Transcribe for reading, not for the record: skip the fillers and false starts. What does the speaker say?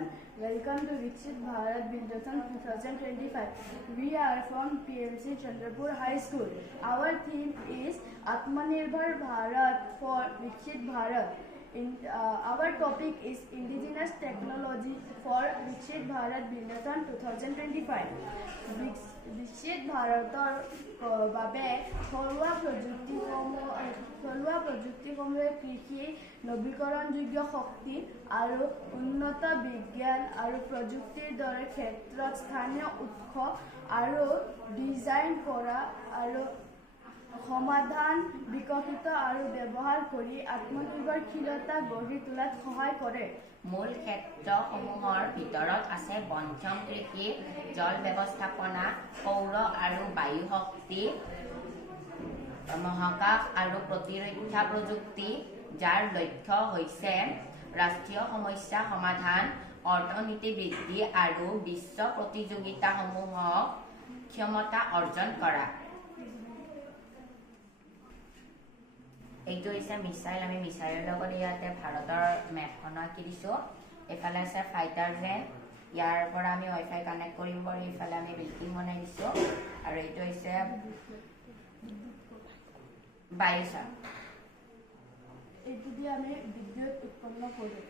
everyone. Welcome to Viksit Bharat Bindasan 2025. We are from PLC Chandrapur High School. Our theme is Atmanirbhar Bharat for Viksit Bharat. Our topic is Indigenous Technology for Viksit Bharat Bindasan 2025. Viksit Bharator বাবে ঘৰুৱা প্ৰযুক্তিসমূহে কৃষি নৱীকৰণযোগ্য শক্তি আৰু উন্নত বিজ্ঞান আৰু প্ৰযুক্তিৰ দৰে ক্ষেত্ৰত স্থানীয় উৎস আৰু ডিজাইন কৰা আৰু সমাধান বিকশিত আৰু ব্যৱহাৰ কৰি আত্মনিৰ্ভৰশীলতা গঢ়ি তোলাত সহায় কৰে। মূল ক্ষেত্ৰসমূহৰ ভিতৰত আছে বনক্ষম কৃষি, জল ব্যৱস্থাপনা, সৌৰ আৰু বায়ু শক্তি, মহাকাশ আৰু প্ৰতিৰক্ষা প্ৰযুক্তি, যাৰ লক্ষ্য হৈছে ৰাষ্ট্ৰীয় সমস্যা সমাধান, অৰ্থনীতি বৃদ্ধি আৰু বিশ্ব প্ৰতিযোগিতাসমূহক ক্ষমতা অৰ্জন কৰা। এইটো হৈছে মিছাইল। আমি মিছাইলৰ লগত ইয়াতে ভাৰতৰ মেপখন আঁকি দিছোঁ। এইফালে আছে ফাইটাৰ প্লেন, ইয়াৰ পৰা আমি ৱাইফাই কানেক্ট কৰিব পাৰি। এইফালে আমি বিল্ডিং বনাই দিছোঁ আৰু এইটো হৈছে বায়ুচাৰ। এইটো দিয়ে আমি বিদ্যুৎ উৎপন্ন কৰোঁ।